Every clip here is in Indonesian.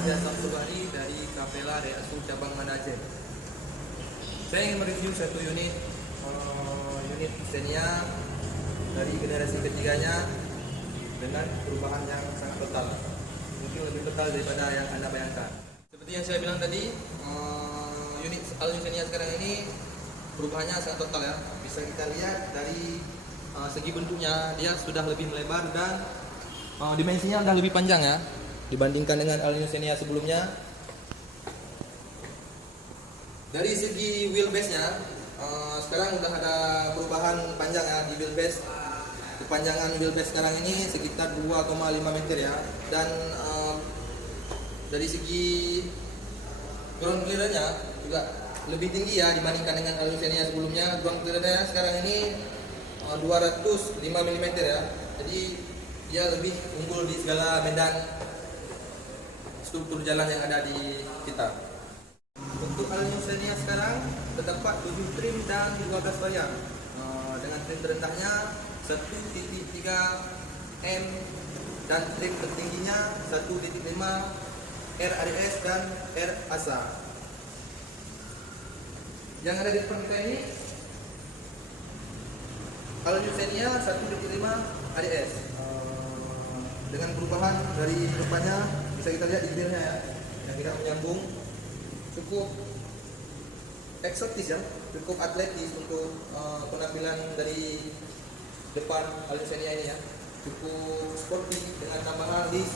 Saya Samsudari dari Kapela Reasu Cabang Manajeng. Saya ingin mereview satu unit Xenia dari generasi ketiganya dengan perubahan yang sangat total, mungkin lebih total daripada yang Anda bayangkan. Seperti yang saya bilang tadi, unit Alnus Xenia sekarang ini perubahannya sangat total ya. Bisa kita lihat dari segi bentuknya, dia sudah lebih melebar dan dimensinya sudah lebih panjang ya dibandingkan dengan Alnus Xenia sebelumnya. Dari segi wheelbase-nya, sekarang udah ada perubahan panjang ya di wheelbase. Kepanjangan wheelbase sekarang ini sekitar 2,5 meter ya. Dan dari segi ground clearance-nya juga lebih tinggi ya dibandingkan dengan Alnus Xenia sebelumnya. Ground clearance-nya sekarang ini 205 mm ya. Jadi dia lebih unggul di segala medan struktur jalan yang ada di kita. Untuk Alnus Xenia sekarang terdapat 7 trim dan 12 varian. Dengan trim terendahnya 1.3 M dan trim tertingginya 1.5 R ADS dan R ASA. Yang ada di depan kita ini Alnus Xenia 1.5 ADS. Dengan perubahan dari depannya bisa kita lihat di grill-nya ya, yang tidak menyambung, cukup eksotis ya, cukup atletis untuk penampilan dari depan Alnus Xenia ini ya, cukup sporty dengan tambahan dis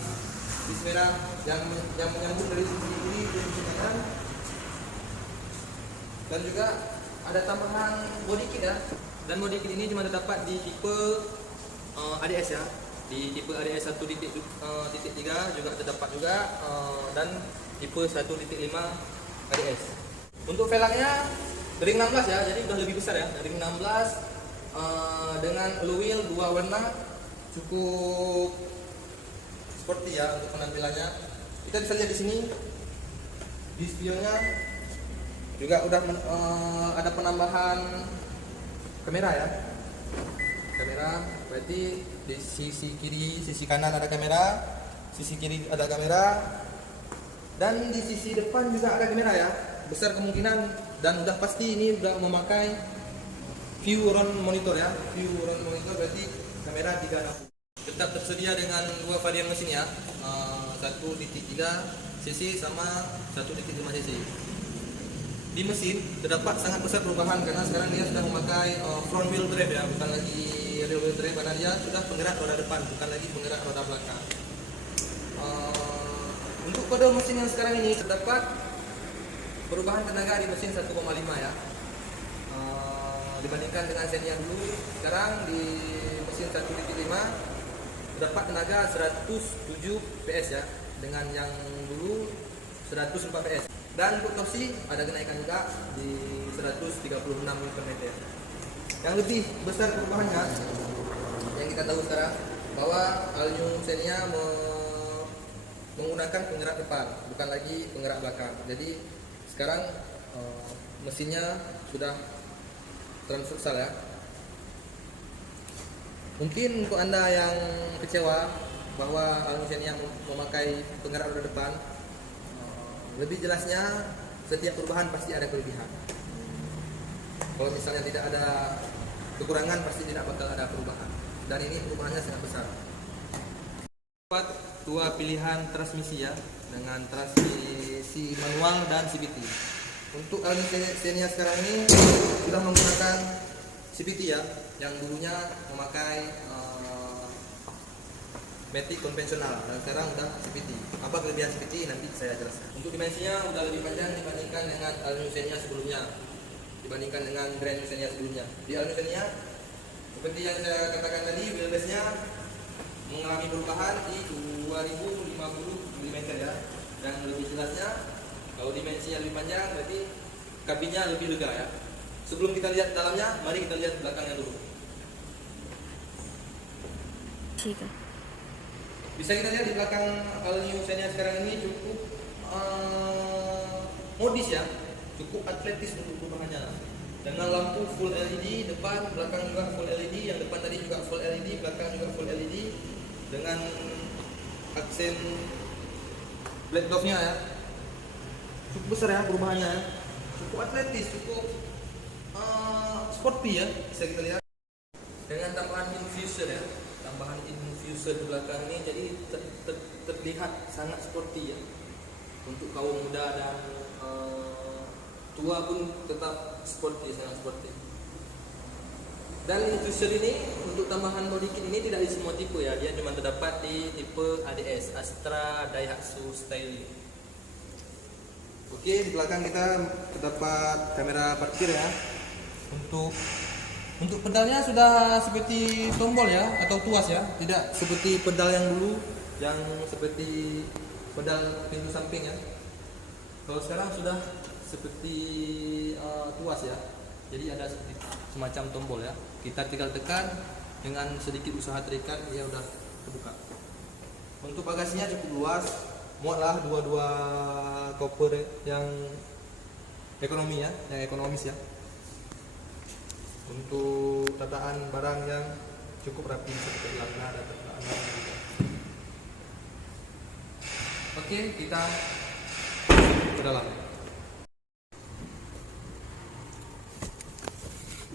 merah yang menyambung dari sisi kiri ke sisi kanan, dan juga ada tambahan body kit ya, dan body kit ini cuma terdapat di tipe ADS ya. Di tipe ADS 1.3 juga terdapat juga, dan tipe 1.5 ADS. Untuk velgnya ring 16 ya, jadi udah lebih besar ya, ring 16 dengan alloy wheel 2 warna, cukup sporty ya untuk penampilannya. Kita bisa lihat di sini di spionnya juga udah ada penambahan kamera ya. Kamera berarti di sisi kiri, sisi kanan ada kamera, sisi kiri ada kamera, dan di sisi depan juga ada kamera ya. Besar kemungkinan dan udah pasti ini udah memakai view round monitor ya. View round monitor berarti kamera 360. Tetap tersedia dengan 2 varian mesin ya, 1.3 cc sama 1.5 cc. Di mesin terdapat sangat besar perubahan karena sekarang dia sudah memakai front wheel drive ya, bukan lagi rear wheel drive, karena dia sudah penggerak roda depan, bukan lagi penggerak roda belakang. Untuk kode mesin yang sekarang ini terdapat perubahan tenaga di mesin 1,5 ya. Dibandingkan dengan Xenia dulu, sekarang di mesin 1.5 terdapat tenaga 107 PS ya, dengan yang dulu 104 PS. Dan untuk torsi ada kenaikan juga di 136 Nm. Yang lebih besar perubahannya yang kita tahu sekarang bahwa Alnus Xenia menggunakan penggerak depan, bukan lagi penggerak belakang. Jadi sekarang mesinnya sudah transversal ya. Mungkin untuk Anda yang kecewa bahwa Alnus Xenia memakai penggerak roda depan, lebih jelasnya setiap perubahan pasti ada kelebihan. Kalau misalnya tidak ada kekurangan, pasti tidak bakal ada perubahan. Dan ini perubahannya sangat besar. Dapat 2 pilihan transmisi ya, dengan transmisi manual dan CVT. Untuk Alnus Xenia sekarang ini sudah menggunakan CVT ya, yang dulunya memakai matic konvensional, dan sekarang udah CVT. Apa kelebihan CVT nanti saya jelaskan. Untuk dimensinya udah lebih panjang dibandingkan dengan Alnus Xenia sebelumnya, dibandingkan dengan Grand Xenia sebelumnya. Di Alnus Xenia seperti yang saya katakan tadi, wheelbase-nya mengalami perubahan di 2050 mm ya. Dan lebih jelasnya, kalau dimensinya lebih panjang berarti kabinnya lebih lega ya. Sebelum kita lihat dalamnya, mari kita lihat belakangnya dulu. Bisa kita lihat di belakang Alnus Xenia sekarang ini cukup modis ya, cukup atletis untuk perubahannya. Dengan lampu full LED depan, belakang juga full LED, yang depan tadi juga full LED, belakang juga full LED, dengan aksen black dove-nya ya. Cukup besar ya perubahannya. Cukup atletis, cukup sporty ya, bisa kita lihat. Dengan tambahan infusor ya, tambahan infusor di belakang ini, jadi terlihat sangat sporty ya. Untuk kaum muda dan tua pun tetap sporty, sangat sporty. Dan infusor ini untuk tambahan body kit ini tidak di semua tipe ya, dia cuma terdapat di tipe ADS, Astra Daihatsu Styling. Oke, di belakang kita terdapat kamera parkir ya. Untuk pedalnya sudah seperti tombol ya, atau tuas ya, tidak seperti pedal yang dulu yang seperti pedal pintu samping ya. Kalau sekarang sudah seperti tuas ya, jadi ada seperti semacam tombol ya. Kita tinggal tekan, dengan sedikit usaha terikat dia udah terbuka. Untuk bagasinya cukup luas, muatlah dua koper yang ekonomi ya, yang ekonomis ya. Untuk tataan barang yang cukup rapi seperti lakna dan tataan. Oke, kita ke dalam.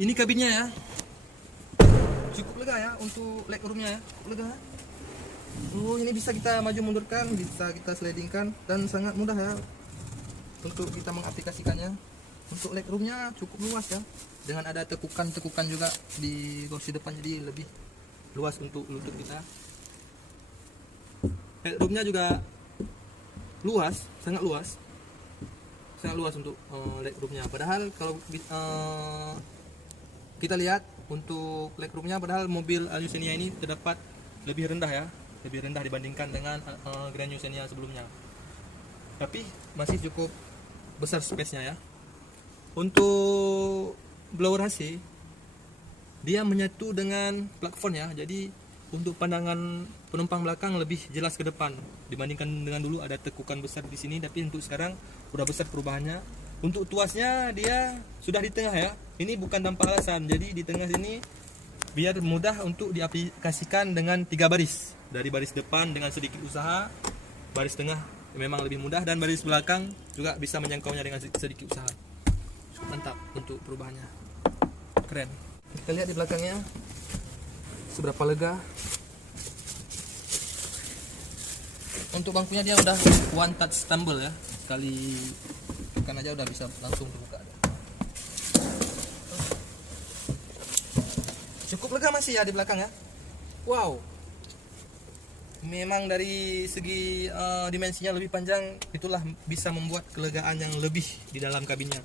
Ini kabinnya ya, cukup lega ya untuk legroomnya ya, cukup lega. Ini bisa kita maju mundurkan, bisa kita slidingkan, dan sangat mudah ya untuk kita mengaplikasikannya. Untuk legroomnya cukup luas ya, dengan ada tekukan-tekukan juga di kursi depan, jadi lebih luas untuk lutut kita. Headroomnya juga luas, sangat luas untuk legroomnya. Padahal kalau kita lihat untuk legroomnya, padahal mobil All New Xenia ini terdapat lebih rendah ya, lebih rendah dibandingkan dengan Grand New Xenia sebelumnya. Tapi masih cukup besar space-nya ya. Untuk blower AC dia menyatu dengan plafon ya, jadi untuk pandangan penumpang belakang lebih jelas ke depan dibandingkan dengan dulu ada tekukan besar di sini, tapi untuk sekarang udah besar perubahannya. Untuk tuasnya dia sudah di tengah ya, ini bukan tanpa alasan, jadi di tengah sini biar mudah untuk diaplikasikan dengan 3 baris, dari baris depan dengan sedikit usaha, baris tengah memang lebih mudah, dan baris belakang juga bisa menjangkaunya dengan sedikit usaha. Mantap untuk perubahannya, keren. Kita lihat di belakangnya seberapa lega. Untuk bangkunya dia udah one touch tumble ya, sekali tekan aja udah bisa langsung terbuka. Cukup lega masih ya di belakang ya. Wow, memang dari segi dimensinya lebih panjang, itulah bisa membuat kelegaan yang lebih di dalam kabinnya.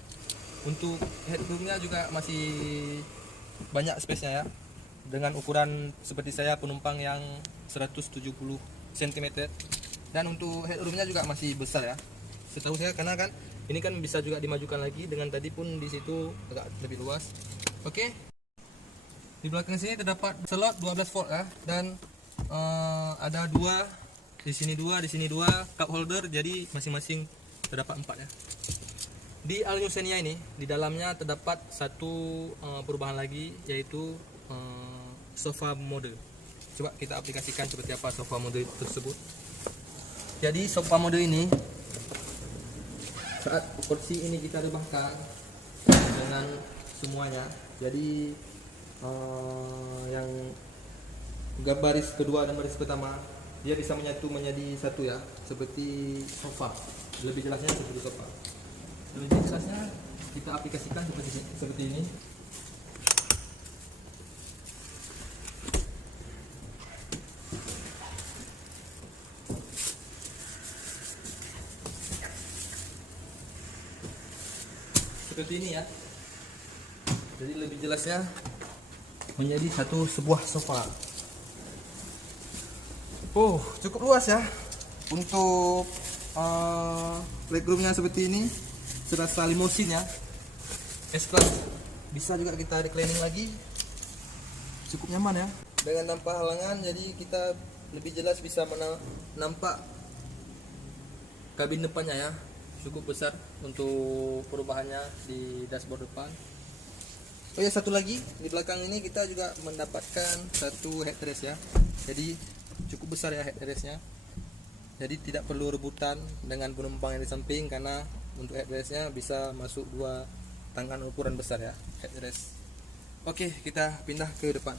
Untuk headroomnya juga masih banyak space-nya ya, dengan ukuran seperti saya penumpang yang 170 cm, dan untuk headroomnya juga masih besar ya, setahu saya, karena kan ini kan bisa juga dimajukan lagi, dengan tadi pun di situ agak lebih luas. Oke, di belakang sini terdapat slot 12 volt ya, dan ada dua di sini, dua cup holder, jadi masing-masing terdapat 4 ya. Di All New Xenia ini, di dalamnya terdapat satu perubahan lagi, yaitu sofa mode. Coba kita aplikasikan seperti apa sofa mode tersebut. Jadi sofa mode ini, saat kursi ini kita rebahkan dengan semuanya, jadi yang baris kedua dan baris pertama dia bisa menyatu menjadi satu ya, seperti sofa. Lebih jelasnya seperti sofa. Lebih jelasnya kita aplikasikan seperti ini. Seperti ini ya. Jadi lebih jelasnya menjadi sebuah sofa. Oh, cukup luas ya. Untuk legroomnya seperti ini, serasa limosin ya, S-Class. Bisa juga kita reclining lagi, cukup nyaman ya, dengan tanpa halangan. Jadi kita lebih jelas bisa nampak kabin depannya ya, cukup besar untuk perubahannya di dashboard depan. Oh ya, satu lagi di belakang ini kita juga mendapatkan satu headrest ya, jadi cukup besar ya headrestnya. jadi tidak perlu rebutan dengan penumpang yang di samping, karena untuk headrestnya bisa masuk 2 tangan ukuran besar ya, headrest. Oke, kita pindah ke depan.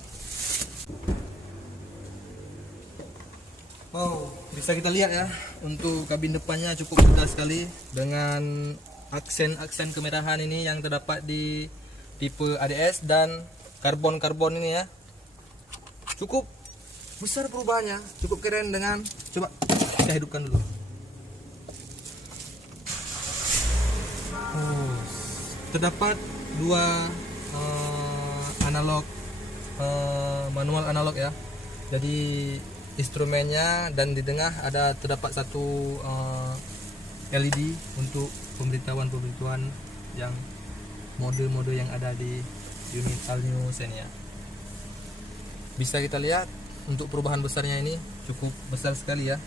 Bisa kita lihat ya, untuk kabin depannya cukup mudah sekali dengan aksen-aksen kemerahan ini yang terdapat di tipe ADS dan karbon-karbon ini ya. Cukup besar perubahannya, cukup keren. Dengan coba kita hidupkan dulu. Terdapat 2 analog, manual analog ya. Jadi instrumennya, dan di tengah terdapat satu LED untuk pemberitahuan yang mode-mode yang ada di unit All New Xenia. Bisa kita lihat untuk perubahan besarnya ini cukup besar sekali ya.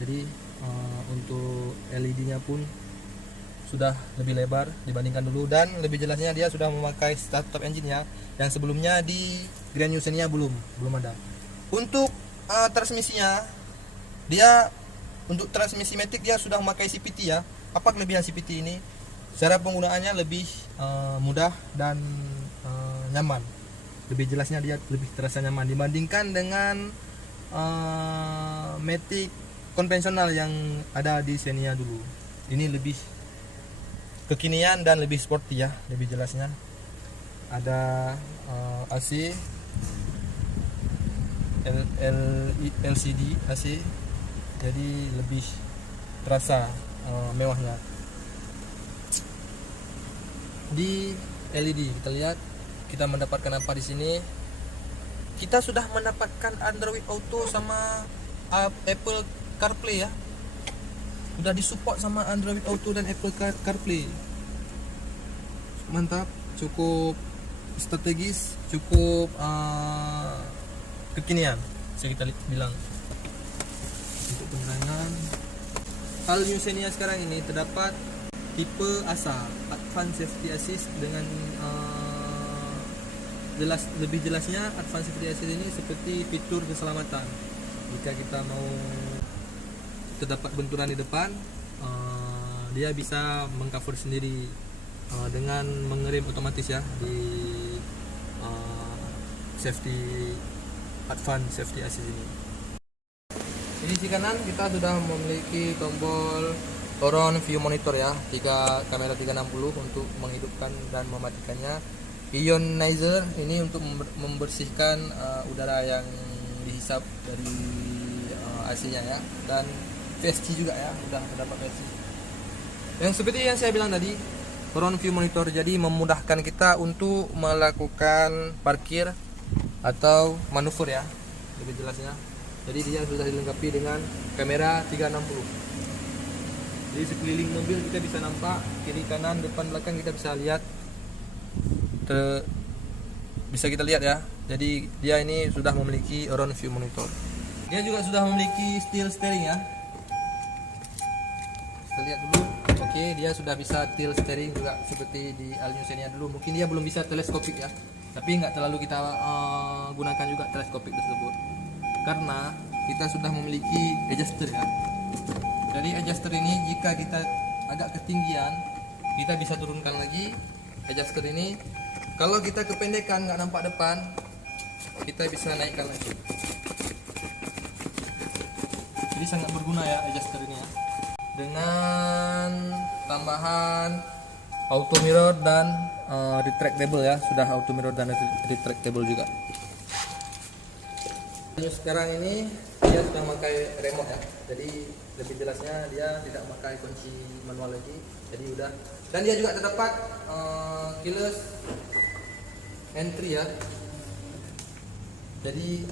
Jadi untuk LED-nya pun sudah lebih lebar dibandingkan dulu, dan lebih jelasnya dia sudah memakai start-stop engine ya, yang sebelumnya di Grand New Xenia belum ada. Untuk transmisinya, dia untuk transmisi matic dia sudah memakai CVT ya. Apa kelebihan CVT ini? Cara penggunaannya lebih mudah dan nyaman. Lebih jelasnya dia lebih terasa nyaman dibandingkan dengan matic konvensional yang ada di Xenia dulu. Ini lebih kekinian dan lebih sporty ya, lebih jelasnya. Ada AC, LCD AC, jadi lebih terasa mewahnya. Di LED kita lihat, kita mendapatkan apa di sini? Kita sudah mendapatkan Android Auto sama Apple CarPlay ya. Sudah disupport sama Android Auto dan Apple CarPlay. Mantap, cukup strategis, cukup kekinian, bisa kita bilang. Untuk penerangan, All New Xenia sekarang ini terdapat tipe ASA, Advanced Safety Assist, dengan lebih jelasnya Advanced Safety Assist ini seperti fitur keselamatan. Jika kita mau terdapat benturan di depan, dia bisa mengcover sendiri dengan mengerem otomatis ya di Advanced Safety Assist ini. Di sisi kanan kita sudah memiliki tombol Horon View Monitor ya, kamera 360 untuk menghidupkan dan mematikannya. Ionizer ini untuk membersihkan udara yang dihisap dari AC-nya ya, dan VSC juga ya, sudah terdapat VSC. Yang seperti yang saya bilang tadi, Horon View Monitor jadi memudahkan kita untuk melakukan parkir atau manuver ya, lebih jelasnya. Jadi dia sudah dilengkapi dengan kamera 360. Jadi sekeliling mobil kita bisa nampak, kiri kanan depan belakang kita bisa lihat, bisa kita lihat ya. Jadi dia ini sudah memiliki Horon View Monitor. Dia juga sudah memiliki steel steering ya. Kita lihat dulu. Oke, dia sudah bisa steel steering juga seperti di All New Xenia dulu. Mungkin dia belum bisa teleskopik ya, tapi nggak terlalu kita gunakan juga teleskopik tersebut, karena kita sudah memiliki adjuster ya. Dari adjuster ini, jika kita agak ketinggian, kita bisa turunkan lagi adjuster ini. Kalau kita kependekan nggak nampak depan, kita bisa naikkan lagi. Jadi sangat berguna ya adjuster ini ya. Dengan tambahan auto mirror dan retractable ya, sudah auto mirror dan retractable juga. Sekarang ini dia sudah memakai remote ya, jadi lebih jelasnya dia tidak memakai kunci manual lagi, jadi udah. Dan dia juga terdapat keyless entry ya, jadi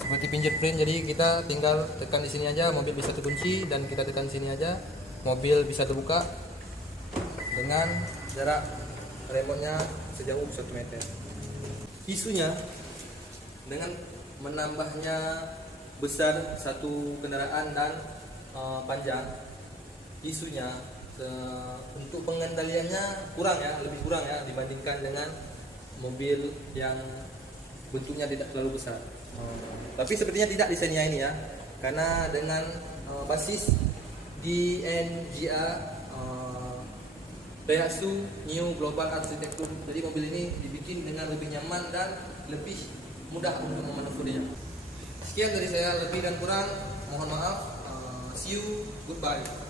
seperti fingerprint. Jadi kita tinggal tekan di sini aja, mobil bisa terkunci, dan kita tekan sini aja, mobil bisa terbuka dengan jarak remote-nya sejauh 1 meter. Isunya dengan menambahnya besar satu kendaraan dan panjang, isunya untuk pengendaliannya kurang ya, lebih kurang ya dibandingkan dengan mobil yang bentuknya tidak terlalu besar. Tapi sepertinya tidak di Xenia ini ya, karena dengan basis DNGA Daihatsu New Global Architecture. Jadi mobil ini dibikin dengan lebih nyaman dan lebih mudah untuk memaneuvernya. Sekian dari saya, lebih dan kurang mohon maaf. See you, goodbye.